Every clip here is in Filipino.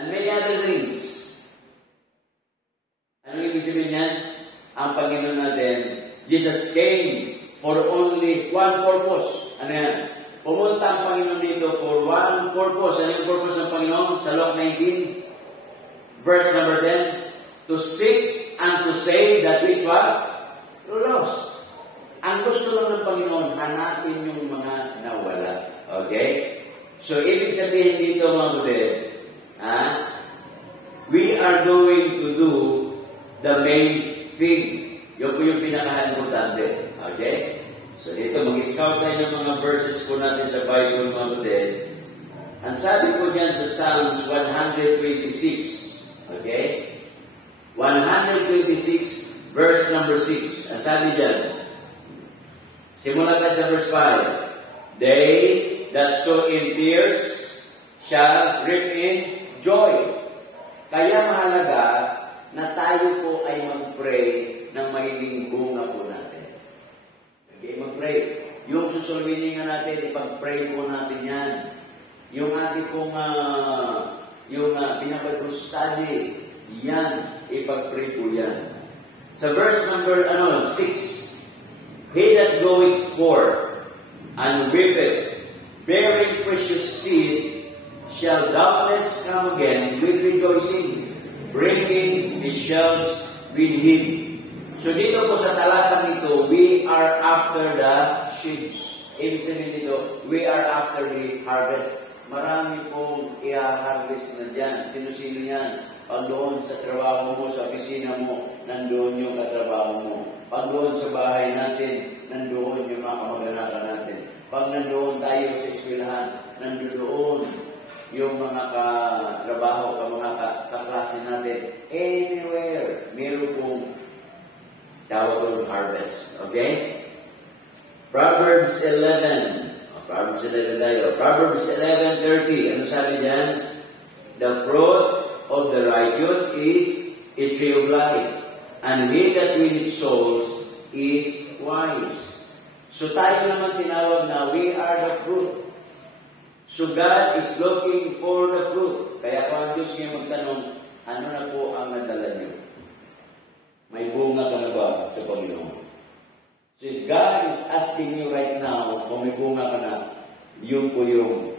and many other things. Ano ibig sabihin niyan? Ang Panginoon natin, Jesus came for only one purpose. Ano yan? Pumunta ang Panginoon dito for one purpose. Ano yung purpose ng Panginoon? Sa Luke 19, verse number 10, to seek and to save that which was lost. Ang gusto lang ng Panginoon, hanapin yung mga nawala. Okay? So, ibig sabihin dito, mga budel, we are going to do the main thing. Yun po yung pinaka-importante. Okay? So, dito, mag-scout tayo ng mga verses po natin sa Bible, mga budel. Ang sabi po dyan sa Psalms 126, okay? 126, verse number 6. Ang sabi dyan, simula tayo sa verse 5. They that sow in tears shall reap in joy. Kaya mahalaga na tayo po ay mag-pray ng magiging bunga po natin. Okay, mag-pray. Yung susulbinin nga natin, ipag-pray po natin yan. Yung ating pong Bible study, yan, ipag-pray po yan. Sa verse number 6, he that goeth forth and weepeth, bearing precious seed, shall doubtless come again with rejoicing, bringing his sheaves with him. So dito po sa talatang ito, we are after the sheaves. Ibig sabihin dito, we are after the harvest. Marami pong i-harvest na dyan. Sino-sino yan? Pag doon sa trabaho mo, sa opisina mo, nandoon yung katrabaho mo. Pag doon sa bahay natin, nandoon yung mga kamag-anak natin. Pag nandoon tayo sa eskwelahan, nandoon yung mga katrabaho, mga kaklase natin. Anywhere, meron pong tawag doon harvest. Okay? Proverbs 11. Proverbs 11 tayo. Proverbs 11:30. Ano sabi dyan? The fruit of the righteous is a tree of life, and he that winneth souls is wise. So tayo naman tinawag na we are the fruit. So God is looking for the fruit. Kaya kung ang Diyos ngayon magtanong, ano na po ang nadala niyo? May bunga ka na ba sa Panginoon? So if God is asking you right now, kung may bunga ka na, yun po yung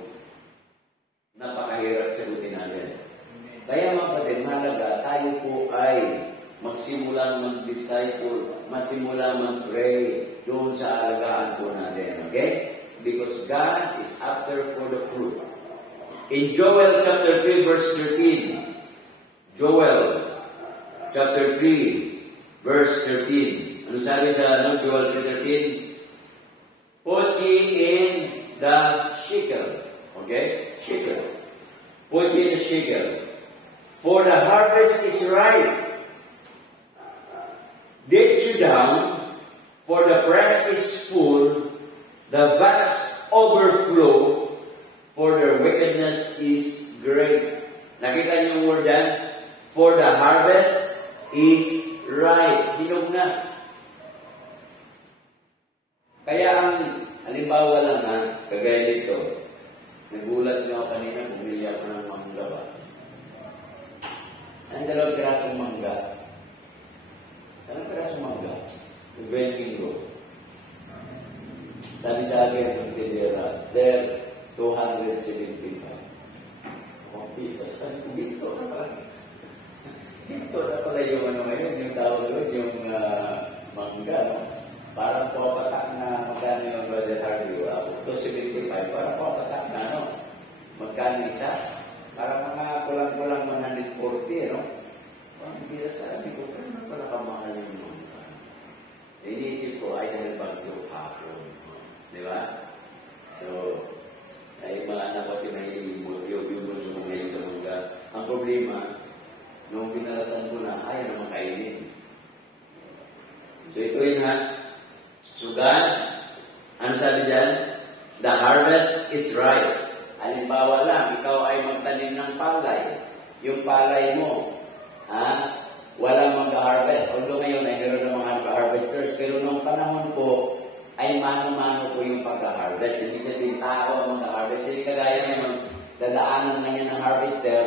napakahirap sagutin natin. Kaya mga kapatid, mahalaga, tayo po ay magsimula mag-disciple, magsimula mag-pray doon sa alagaan po natin. Okay? Because God is after for the fruit. In Joel chapter 3 verse 13, Joel chapter 3 verse 13, ano sabi sa Joel 3:13? Put ye in the shekel. Okay? Shekel. Put ye in the shekel. For the harvest is ripe. Dig you down, for the press is full, the vats overflow, for their wickedness is great. Nakita niyo yung word dyan? For the harvest is ripe. Hinog na. Kaya ang halimbawa lang kagaya dito, nagulat niyo ako kanina, bumili ako ng mangga ba? Ang 2 pirasong mangga. Anong pirasong mangga? 20 ko. Sabi sa akin, ang tindera, Sir, 275. Okay, basta dito na pala. Dito na pala yung ngayon, yung tawag doon, yung mangga, no? Parang papatak na magkano yung Brother Harvey. 275, parang papatak na, no? Magkano isa? Parang mga kulang-kulang 140, no? Parang bila sabi ko, kaya pala kamahal yung mangga. Iniisip ko, ay dahil bagyo hapon. Di ba? So, ay mga anak ko si may yung gusto mo ngayon sa mangga. Ang problema, nung pinalatan ko na, ayaw naman kainin. So, ito yun So, God, ano sabi dyan? The harvest is ripe. Halimbawa lang, ikaw ay magtanim ng palay. Yung palay mo, wala mag-harvest. Although ngayon ay meron ng mga harvesters, pero nung panahon po, ay mano-mano po yung pag-harvest. Hindi sabihin tao ang mag-harvest. Hindi kagaya ngayon, dadaanan na niya ng harvester,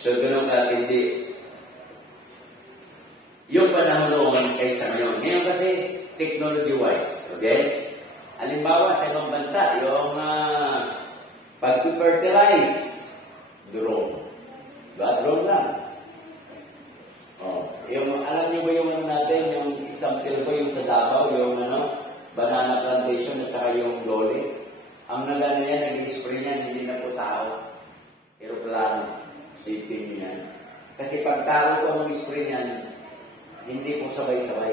So, ganun katindi. Yung panahon noon kaysa ngayon. Ngayon kasi, technology-wise. Okay? Halimbawa, sa ibang bansa, yung pag-fertilize, drone. Diba? Drone lang. Yung, alam niyo ba yung natin, yung example ko yung sa Davao, yung banana plantation at saka yung loli. Ang nagano yan, nag-spray niyan, hindi na po tao. Aeroplano. Safety niyan. Kasi pag tao po mag-spray niyan, hindi po sabay-sabay.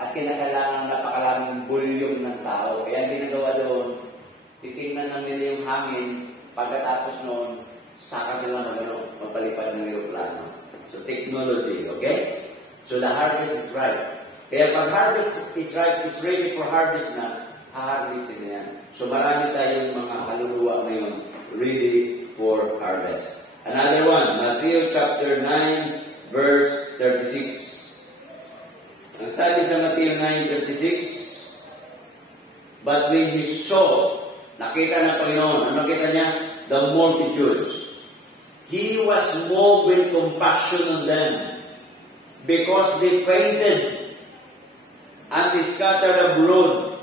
At kinakailangan napakalaming volume ng tao. Kaya ginagawa doon, titingnan lang nila yung hangin, pagkatapos noon, saka sila mapalipad ng aeroplano. So, technology, okay? So, the harvest is ripe. Kaya pag harvest is ripe, is ready for harvest na, ha-harvestin na yan. So, marami tayong mga kaluluwa ngayon, ready for harvest. Another one, Matthew chapter 9, verse 36. Ang sabi sa Matthew 9:36, but when he saw, nakita ng Panginoon, ano nakita niya? The multitudes. He was moved with compassion on them because they fainted and they scattered abroad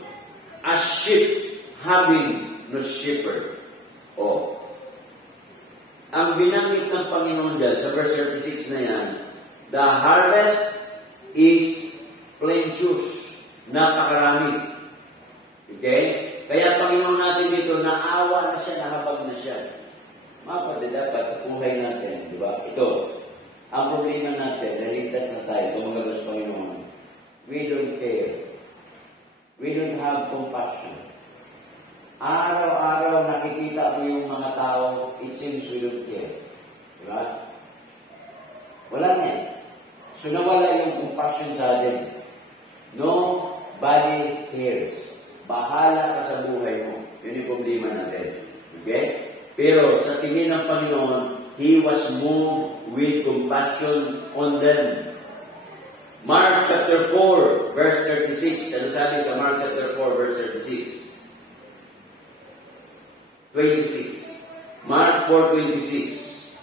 as sheep having no shepherd. Oh. Ang binanggit ng Panginoon dyan sa verse 36 na yan, the harvest is plenteous, napakarami. Okay? Kaya Panginoon natin dito, naawa na siya, nahabag na siya. Mga dapat sa buhay natin, di ba? Ito, ang problema natin, naligtas na tayo, tumagal sa Panginoon. We don't care. We don't have compassion. Araw-araw nakikita mo yung mga tao, it seems we don't care. Di ba? Wala na eh. So nawala yung compassion sa atin. Nobody cares. Bahala ka sa buhay mo. Yun yung problema natin. Okay? Pero sa tingin ng Panginoon, He was moved with compassion on them. Mark chapter 4, verse 36. Ano sabi sa Mark chapter 4, verse 36? 26. Mark 4:26.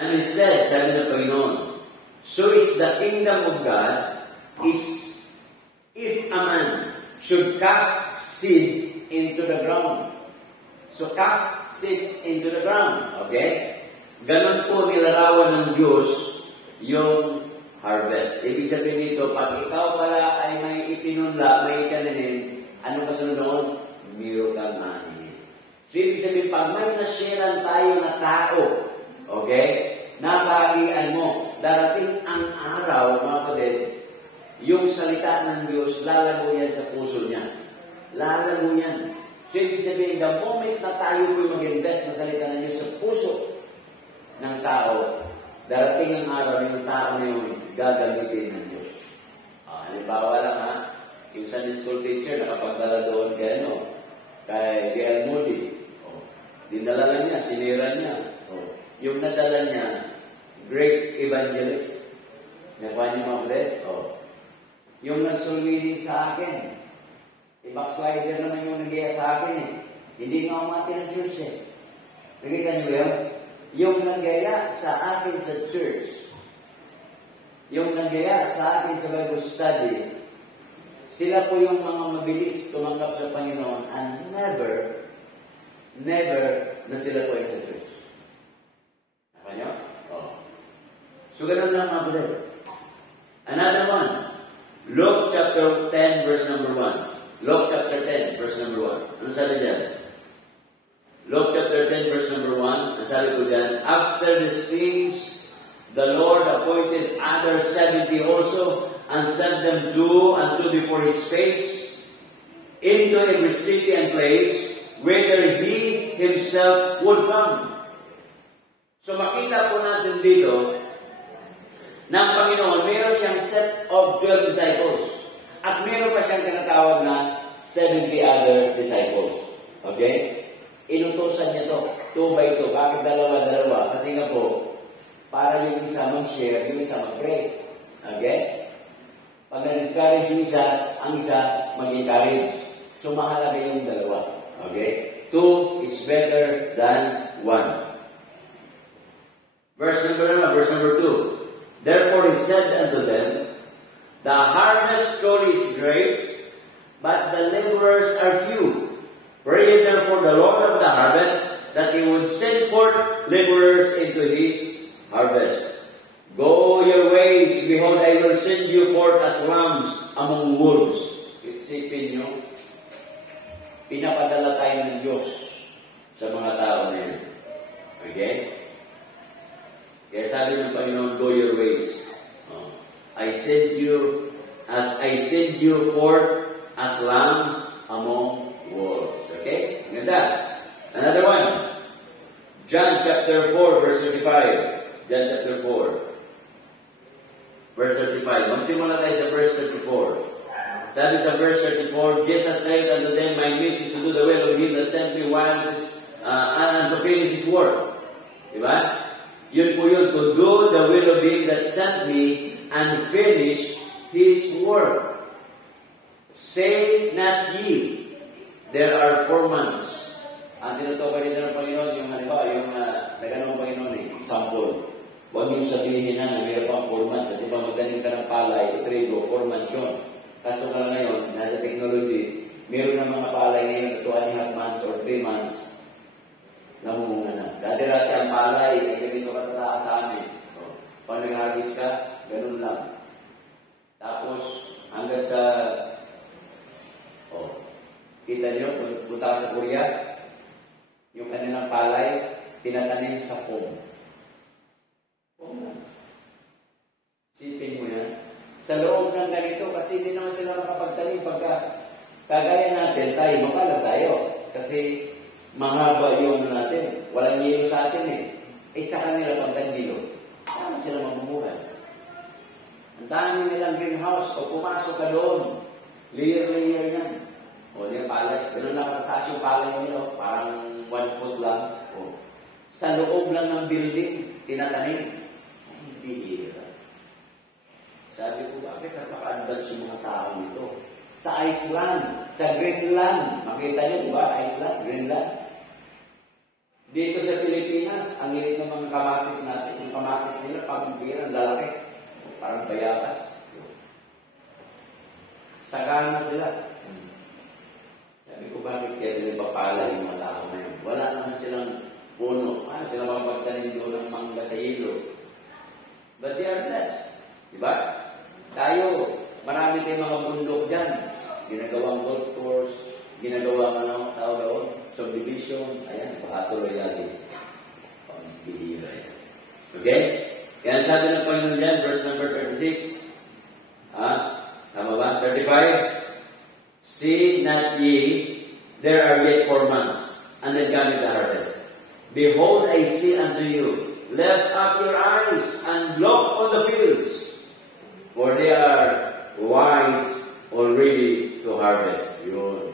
And He said, sabi ng Panginoon, so is the kingdom of God is if a man should cast seed into the ground. So cast seed into the ground. Okay? Ganon po nilarawan ng Diyos yung harvest. Ibig sabihin dito, pag ikaw pala ay may ipinunla, may ikananin, ano kasunod doon? Miro kang manin. So ibig sabihin, pag may nasyaran tayo na tao, okay? Nabagian mo, darating ang araw, mga kapatid, yung salita ng Diyos, lalago yan sa puso niya. Lalago yan. So, ibig sabihin, the moment na tayo po'y mag-invest na salita ng Diyos sa puso ng tao, darating ang araw yung tao na yung gagamitin ng Diyos. Halimbawa lang yung Sunday school teacher nakapagdala doon kay Gail Moody. Dinala lang niya, sinira niya. Yung nadala niya, great evangelist. Nakuha niyo mga kapatid? Yung nagsulmiling sa akin, backslider naman yung nag-iya sa akin eh. Hindi nga umati ng church eh. Nakita niyo ba yun? Yung nag-iya sa akin sa church, yung nag-iya sa akin sa Bible study, sila po yung mga mabilis tumanggap sa Panginoon and never na sila po yung sa church. Nakita niyo? So, ganun lang mga kapatid. Another one. Luke chapter 10 verse number 1. Luke chapter 10 verse number 1. Ano sabi dyan? Luke chapter 10 verse number 1. Ano sabi ko dyan? After these things, the Lord appointed other 70 also, and sent them two and two before His face, into every city and place, whither He Himself would come. So makita po natin dito, ng Panginoon, meron siyang set of 12 disciples. At meron pa siyang tinatawag na 70 other disciples. Okay? Inutusan niya to. 2 by 2. Bakit dalawa-dalawa? Kasi nga po, para yung isa mag-share, yung isa mag-pray. Okay? Pag na-discourage yung isa, ang isa mag-encourage. So, mahalaga yung dalawa. Okay? 2 is better than 1. Therefore he said unto them, The harvest truly is great, but the laborers are few. Pray therefore the Lord of the harvest, that he would send forth laborers into his harvest. Go your ways, behold, I will send you forth as lambs among wolves. Isipin nyo, pinapadala tayo ng Diyos sa mga tao na yan. Okay? Kaya sabi ng Panginoon, go your ways. I send you forth as lambs among wolves. Okay? Ganda. Another one. John chapter 4, verse 35. John chapter 4. Verse 35. Magsimula tayo sa verse 34. Sabi sa verse 34, Jesus said unto them, My meat is to do the will of him that sent me while it is, and to finish his work. Diba? Yun po yun, to do the will of him that sent me and finish his work. Say not ye, there are 4 months. Ang tinutukoy rin ng Panginoon, yung nagano ng Panginoon example. Huwag niyong sabihin na mayroon pang 4 months. Kasi pa magdating ka ng palay, trigo, 4 months yun. Kaso ka ngayon, nasa technology, mayroon ng mga palay ngayon na 2.5 months or 3 months. Namunga na. Dati-dati ang palay, ay ganito katala sa amin. So, pag nag-harvest ka, ganun lang. Tapos, hanggang sa, kita nyo, punta ka sa Korea, yung kanilang palay, tinatanim sa foam. Foam lang. Sipin mo yan. Sa loob ng ganito, kasi hindi naman sila makapagtanim pagka kagaya natin, tayo, mapala tayo. Kasi mahaba yung natin. Walang yelo sa atin eh. Sa kanila pagtanilo, paano sila mamumuhay? Ang dami nilang greenhouse, o pumasok ka doon, layer-layer yan. O, di palay. Ganun lang kataas yung palay nyo, parang 1 foot lang. O, sa loob lang ng building, tinatanim. Hindi hira. Sabi ko, bakit napaka-advance yung mga tao nito? Sa Iceland, sa Greenland, makita nyo, di ba? Iceland, Greenland. Dito sa Pilipinas, ang liit ng mga kamatis natin, yung kamatis nila, pag-bira, lalaki. Parang bayabas. Sakana sila. Sabi ko, bakit kaya nila papala yung mga tao na yun? Wala naman silang puno. Ano sila mapagtanim doon ng mangga sa ilo? But they are blessed. Diba? Tayo, marami tayong mga bundok dyan. Ginagawang golf course, ginagawang tao doon, subdivision, ayan, pakatuloy lagi. Pang-bihira yan. Okay? Kaya sabi ng Panginoon dyan, verse number 36. Tama ba? 35. See not ye, there are yet 4 months, and then cometh the harvest. Behold, I say unto you, lift up your eyes, and look on the fields, for they are white already to harvest. Yun.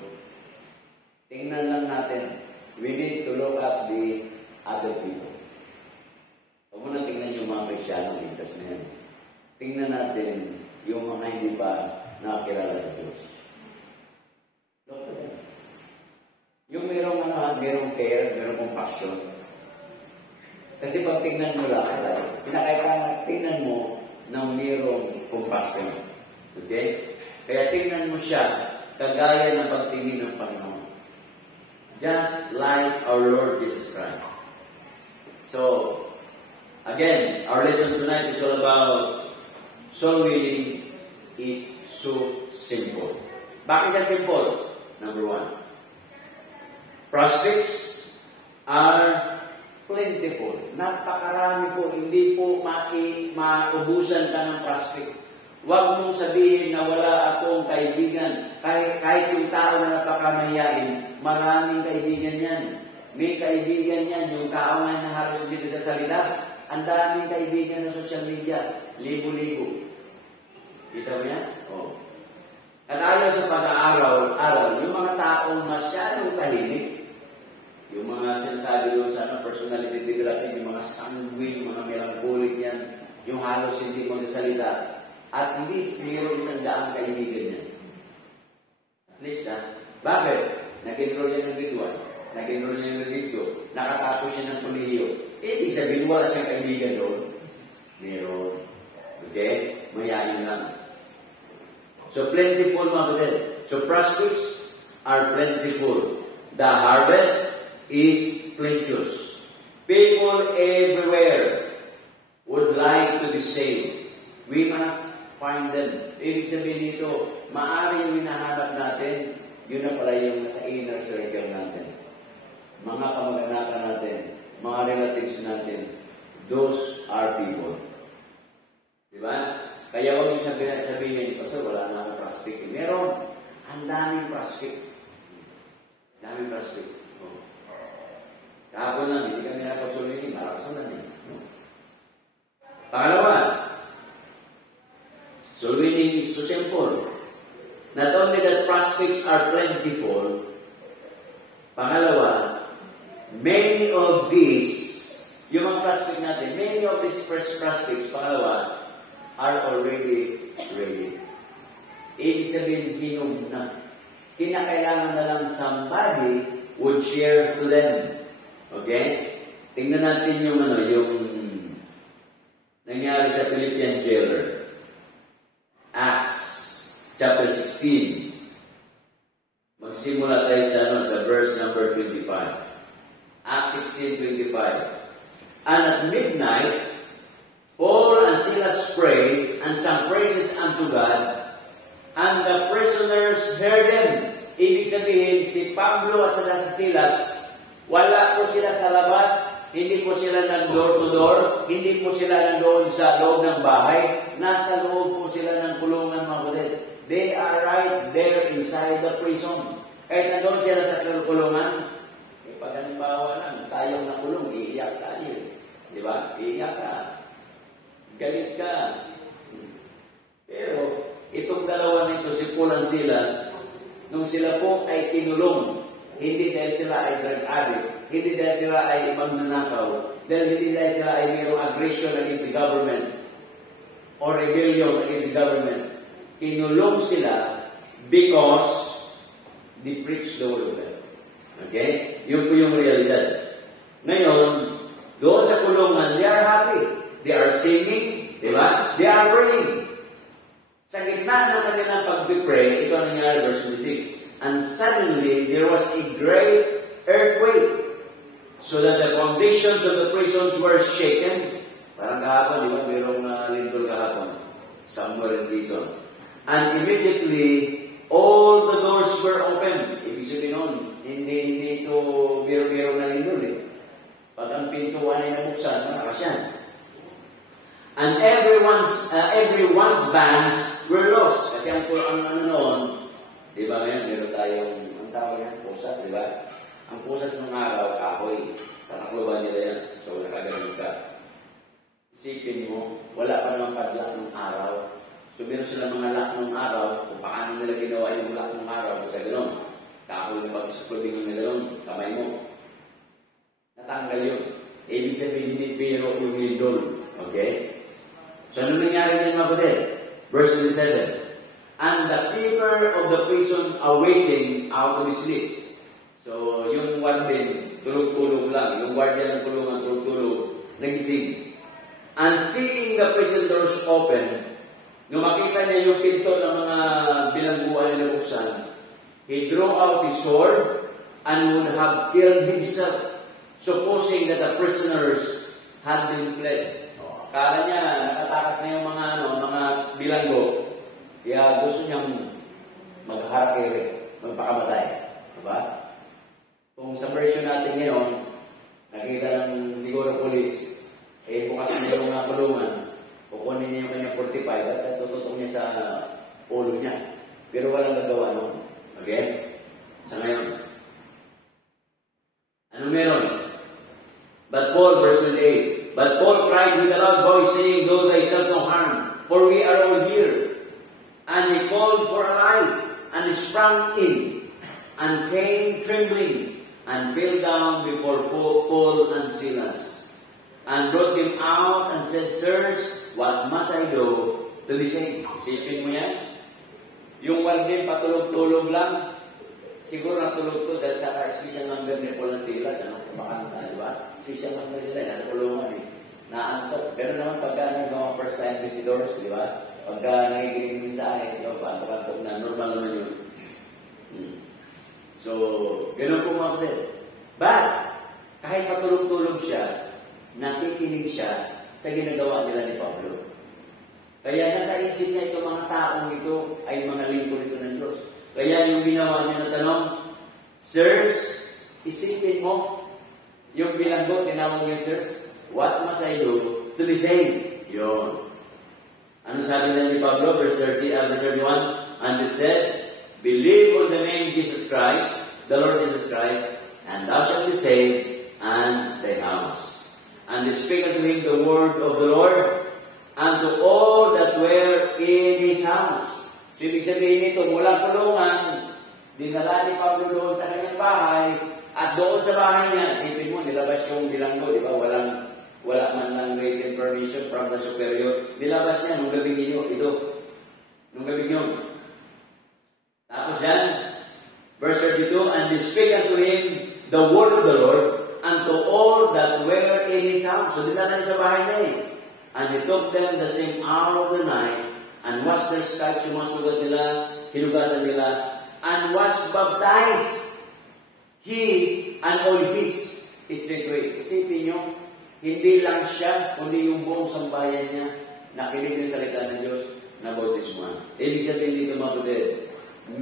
Tingnan lang natin. We need to look at the other people. Huwag mo na tingnan yung mga Kristiyanong ligtas na yan. Tingnan natin yung mga hindi pa nakakilala sa Diyos. Look at them. Yung merong care, merong compassion. Kasi pag tingnan mo lang, tingnan mo na merong compassion. Okay? Kaya tingnan mo siya kagaya ng pagtingin ng Panginoon. Just like our Lord Jesus Christ. So, again, our lesson tonight is all about soul winning is so simple. Bakit siya simple? Number 1. Prospects are plentiful. Napakarami po. Hindi po maubusan ka ng prospect. Huwag mong sabihin na wala akong kaibigan. Kahit yung tao na napakamahiyain, maraming kaibigan yan. May kaibigan yan. Yung kaangan na halos dito sa salita, ang daming kaibigan sa social media. Libo-libo. Kita mo yan? Oh. At ayaw sa pag-aaral, yung mga taong masyadong tahimik, yung mga sinasabi doon sa personality development, yung mga sanguine, yung mga melancholic yan, yung halos hindi mo sa salita, at least mayroon 100 kaibigan yan. At least, bakit? Nag-enroll yan ng grade 1, nag-enroll yan ng grade 2, nakatapos siya ng kolehiyo. Di sabihin, wala siyang kaibigan doon. Meron. Okay? So plentiful, mga kapatid. So prospects are plentiful. The harvest is plenteous. People everywhere would like to be saved. We must find them. Ibig sabihin dito, maaari yung hinahanap natin, yun na pala yung nasa inner circle natin. Mga kamag-anakan natin, mga relatives natin, those are people. Diba? Kaya huwag yung sabihin, Pastor, wala na akong prospect. Meron, ang daming prospect. Daming prospect. Oh. Kahapon lang, hindi kami napagsulitin, marakasan lang eh. Pangalawa, so winning is so simple. Not only that prospects are plentiful, pangalawa, many of these, yung mga prospect natin, many of these prospects, pangalawa, are already ready. Ibig sabihin, hinom na. Kinakailangan na lang somebody would share to them. Okay? Tingnan natin yung nangyari sa Philippian jailer. Acts chapter 16. Magsimula tayo sa verse number 25. Acts 16:25. And at midnight, Paul and Silas prayed and sang praises unto God, and the prisoners heard them. Ibig sabihin, si Pablo at si Silas, wala po sila sa labas, hindi po sila nag-door to door, hindi po sila nandoon sa loob ng bahay, nasa loob po sila ng kulungan, mga kapatid. They are right there inside the prison. Kahit nandoon sila sa kulungan, pag halimbawa lang, tayong nakulong, iiyak tayo. Di ba? Iiyak ka. Galit ka. Pero, itong dalawa nito, si Paul and Silas, nung sila po ay kinulong, hindi dahil sila ay drug addict, hindi dahil sila ay magnanakaw, dahil hindi dahil sila ay mayroong aggression against the government, or rebellion against the government, kinulong sila because they preach the word of God. Okay? Yun po yung realidad. Ngayon, doon sa kulungan, they are happy. They are singing, di ba? They are praying. Sa gitna ng kanilang pag-pray, ito ang nangyari, verse 26. And suddenly, there was a great earthquake, so that the foundations of the prisons were shaken. Parang kahapon, di ba? Mayroong lindol kahapon. Somewhere in prison. And immediately, all the doors were open. Ibig sabihin nun, hindi ito biro-biro na lindol eh. Pag ang pintuan ay nabuksan, malakas yan. And everyone's bands were lost. Kasi ang ano noon, di ba ngayon, meron tayong, ang tawag yan, pusas, di ba? Ang pusas ng araw, kahoy. Tanakluban nila yan. So, nakagaling ka. Isipin mo, wala pa namang padlock ng araw. So, meron silang mga lock ng araw, kung paano nila ginawa yung lock ng araw, kasi gano'n. Kahoy na pag-suklubing mo nila doon, kamay mo. Natanggal yun. Ibig sabihin, hindi pero yung lindol. Okay? So, ano nangyari din, mga kapatid? Verse 27. And the keeper of the prison awaiting out of his sleep. So, yung warden, tulog-tulog lang. Yung guardian ng kulungan, tulog-tulog, nagising. And seeing the prison doors open, nung makita niya yung pinto ng mga bilangguan na buksan, he drew out his sword and would have killed himself, supposing that the prisoners had been fled. Kala niya, nakatakas na yung mga bilanggo, kaya gusto niyang magharakiri, magpakamatay. Diba? Kung sa version natin ngayon, nakita ng siguro polis, bukas na yung mga kulungan, kukunin niya yung kanyang 45 at tututong niya sa ulo niya. Pero walang nagawa noon. Okay? Sa ngayon. Ano meron? But Paul, verse 28, but Paul cried with a loud voice, saying, do thyself no harm, for we are all here. And he called for a light, and he sprang in, and came trembling, and fell down before Paul and Silas, and brought them out, and said, sirs, what must I do to be saved? Isipin mo yan? Yung warden patulog-tulog lang, siguro natulog to dahil sa special number ni Paul and Silas, kumakanta, di ba? Special number nila, nasa kulungan eh. Naantok. Pero naman pagka may mga first time visitors, di ba? Pagka nakikinig mo sa akin, pantok-pantok na, normal naman yun. So, ganun po mga kapatid. But, kahit patulog-tulog siya, nakikinig siya sa ginagawa nila ni Pablo. Kaya nasa isip niya itong mga taong ito ay mga lingkod ito ng Diyos. Kaya yung ginawa niya na tanong, sirs, isipin mo, yung bilanggo, tinawag niya, sirs, what must I do to be saved? Yun. Ano sabi na ni Pablo, verse 31? And he said, believe on the name Jesus Christ, the Lord Jesus Christ, and thou shalt be saved, and thy house. And they spake unto him the word of the Lord, and to all that were in his house. So, ibig sabihin nito, mula kulungan, dinala ni Pablo doon sa kanyang bahay, at doon sa bahay niya, isipin mo, nilabas yung bilanggo, di ba? Wala man lang written permission from the superior. Nilabas niya nung gabi niyo, ito. Nung gabi niyo. Tapos yan, verse 32, and they spake unto him the word of the Lord, and to all that were in his house. So, dinala niya sa bahay niya eh. And he took them the same hour of the night, and washed their stripes, yung mga sugat nila, hinugasan nila, and was baptized, he and all his straightway. Isipin nyo, hindi lang siya, kundi yung buong sambayan niya, nakinig ng salita ng Diyos, na bautismuhan. Ibig sabihin dito mga kapatid,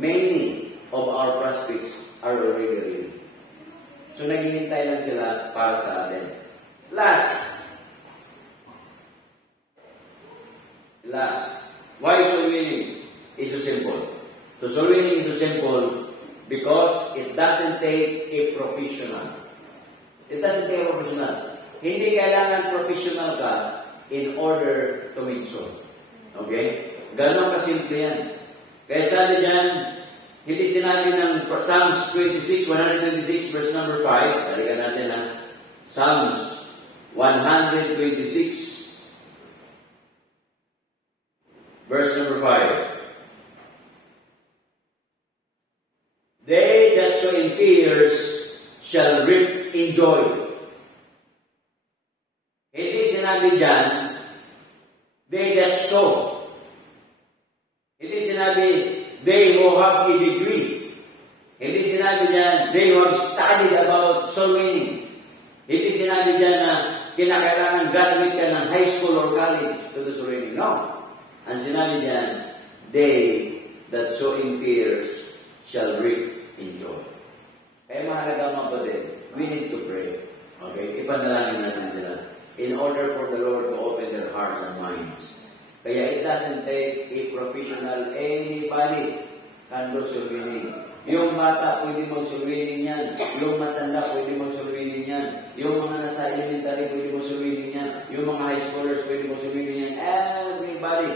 many of our prospects are already ready. So naghihintay lang sila para sa atin. Last, why soul winning is so simple? So soul winning is so simple because it doesn't take a professional. It doesn't take a professional. Hindi kailangan professional ka in order to win soul. Okay? Ganon kasimple yan. Kaya sabi dyan, hindi sinabi ng Psalms 126 verse number 5. Talikan natin ha. Psalms 126 verse number 5. They that sow in tears shall reap in joy. Hindi sinabi dyan, they that sow. Hindi sinabi, they who have a degree. Hindi sinabi dyan, they who have studied about soul winning. Hindi sinabi dyan na kinakailangan graduate ka ng high school or college to do soul winning. No. Ang sinabi diyan, they that sow in tears shall reap in joy. Kaya mahalaga mga kapatid, we need to pray. Okay? Ipanalangin natin sila. In order for the Lord to open their hearts and minds. Kaya it doesn't take a professional, anybody can do soul winning. Yung bata, pwede mag-soul winning yan. Yung matanda, pwede mag-soul winning yan. Yung mga nasa elementary, pwede mag-soul winning yan. Yung mga high schoolers, pwede mag-soul winning yan. Everybody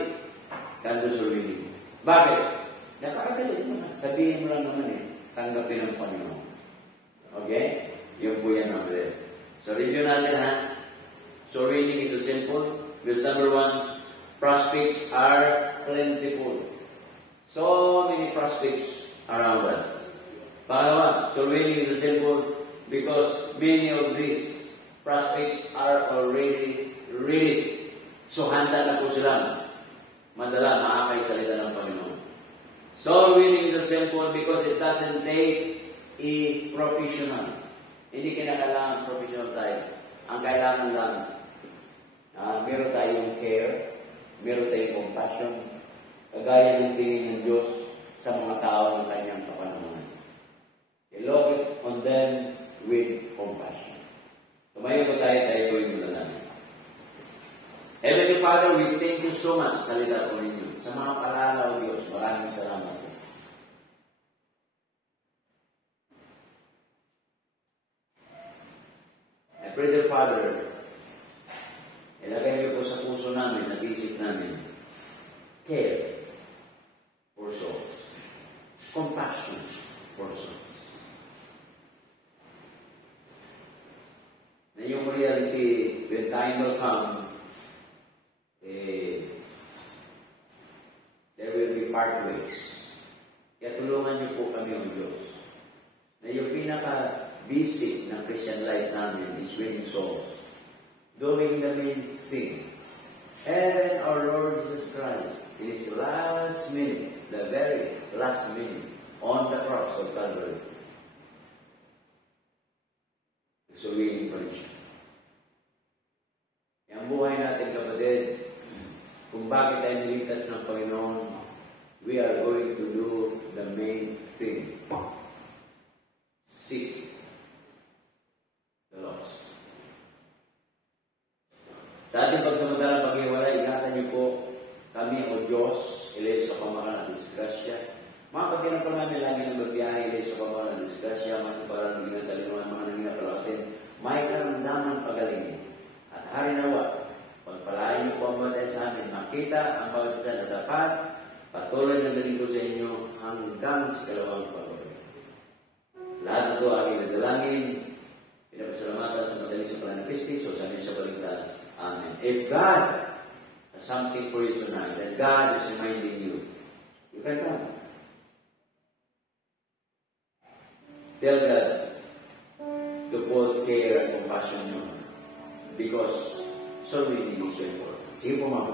can do soul winning. Bakit? Napakagalit naman. Sabihin mo lang naman tanggapin ang Panginoon. Okay? Yung po yan naman. So, review natin ha. Soul winning is so simple. Because number 1, prospects are plentiful. So many prospects around us. Pangalawa, soul winning is so simple because many of these prospects are already ready. So handa na po sila. Madala maakay salita ng Panginoon. Soul winning is so simple because it doesn't take a professional. Hindi kinakailangan professional tayo. Ang kailangan lang, meron tayong care, meron tayong compassion, kagaya ng tingin ng Diyos sa mga tao ng kanyang kapanahunan. I-love it on them with compassion. Tumayo po tayo gawin mula natin. Heavenly Father, we thank you so much sa salita po ninyo. Sa mga palalaw, Diyos, maraming salamat po. I pray the Father, ilagay niyo po sa puso namin, at isip namin, care for souls. Compassion for souls. Na yung reality, when time will come, there will be pathways. Kaya tulungan niyo po kami ang Diyos. Na yung pinaka-basic ng Christian life namin is winning souls. Doing the main thing. And our Lord Jesus Christ in His last minute, the very last minute, on the cross of Calvary. So we encourage siya. Ang buhay natin, kapatid, kung bakit tayo niligtas ng Panginoon, we are going to do the main thing. Seek the lost. Sa ating pagsamantalang paghiwalay, ingatan niyo po kami o Diyos, ilayos sa pamakan ng disgrasya. Mga pagkinang pa namin lagi ng magbiyahe, ilayos sa pamakan ng disgrasya, mas parang hindi nagkalimuan, mga nanginapalawasin, may karamdaman pagalingin. At hari nawa, pagpalain niyo po ang batay sa amin, makita ang bawat na dapat, patuloy na galing ko sa inyo hanggang sa kalawang pagkakas. Lahat na ito aking nadalangin, pinapasalamatan sa madali sa Panginoon Kristo, sa amin sa baligtas. Amen. If God has something for you tonight, then God is reminding you, you can come. Tell God to put care and compassion on you, because so many things are important. Sige po mga